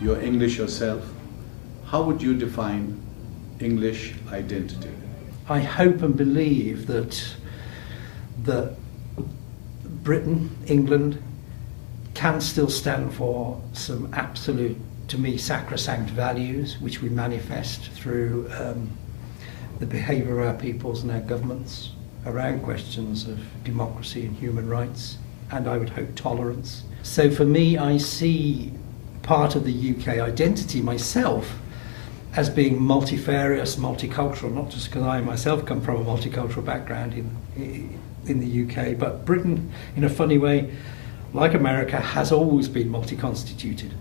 You're English yourself. How would you define English identity? I hope and believe that Britain, England, can still stand for some absolute, to me, sacrosanct values which we manifest through the behaviour of our peoples and our governments around questions of democracy and human rights, and I would hope tolerance. So for me, I see part of the UK identity myself as being multifarious, multicultural, not just because I myself come from a multicultural background in the UK, but Britain, in a funny way, like America, has always been multi-constituted.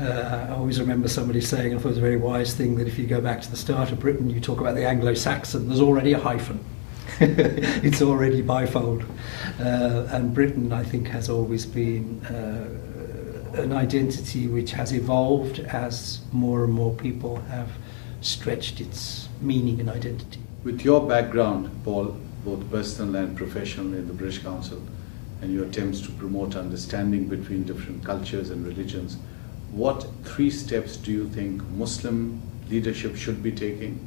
I always remember somebody saying, I thought it was a very wise thing, that if you go back to the start of Britain, you talk about the Anglo-Saxon, there's already a hyphen. It's already bifold. And Britain, I think, has always been an identity which has evolved as more and more people have stretched its meaning and identity. With your background, Paul, both personal and professional in the British Council, and your attempts to promote understanding between different cultures and religions, what 3 steps do you think Muslim leadership should be taking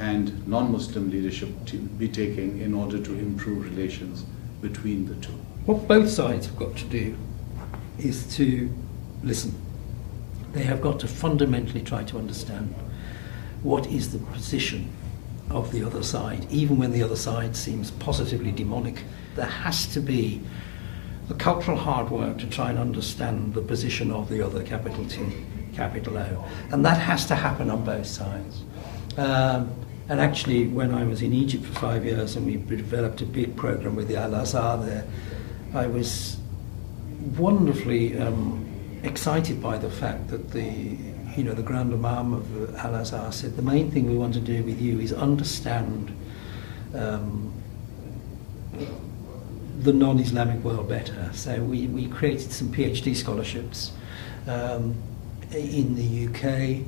and non-Muslim leadership to be taking in order to improve relations between the two? What both sides have got to do is to listen. They have got to fundamentally try to understand what is the position of the other side, even when the other side seems positively demonic. There has to be the cultural hard work to try and understand the position of the other, capital T, capital O. And that has to happen on both sides. And actually, when I was in Egypt for 5 years and we developed a big program with the Isla there, I was wonderfully excited by the fact that the Grand Imam of the Al-Azhar said, the main thing we want to do with you is understand the non-Islamic world better. So we created some PhD scholarships in the UK,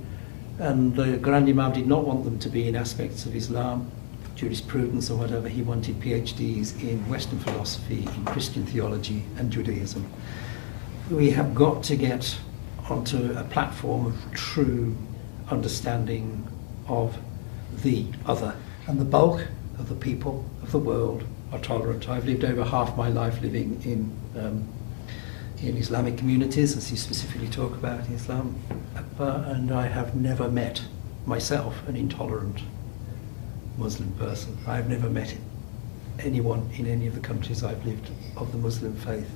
and the Grand Imam did not want them to be in aspects of Islam, jurisprudence or whatever. He wanted PhDs in Western philosophy, in Christian theology and Judaism. We have got to get onto a platform of true understanding of the other. And the bulk of the people of the world are tolerant. I've lived over half my life living in Islamic communities, as you specifically talk about in Islam, and I have never met myself an intolerant Muslim person. I have never met anyone in any of the countries I've lived of the Muslim faith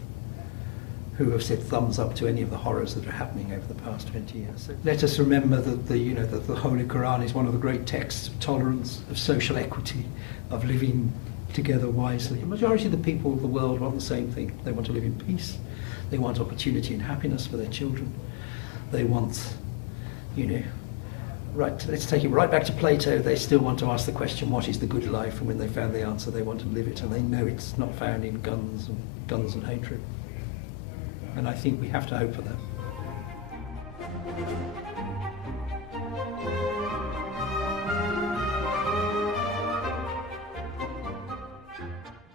who have said thumbs up to any of the horrors that are happening over the past 20 years. So let us remember that the Holy Quran is one of the great texts of tolerance, of social equity, of living together wisely. The majority of the people of the world want the same thing. They want to live in peace. They want opportunity and happiness for their children. They want, let's take it right back to Plato. They still want to ask the question, what is the good life? And when they found the answer, they want to live it. And they know it's not found in guns and hatred. And I think we have to hope for that.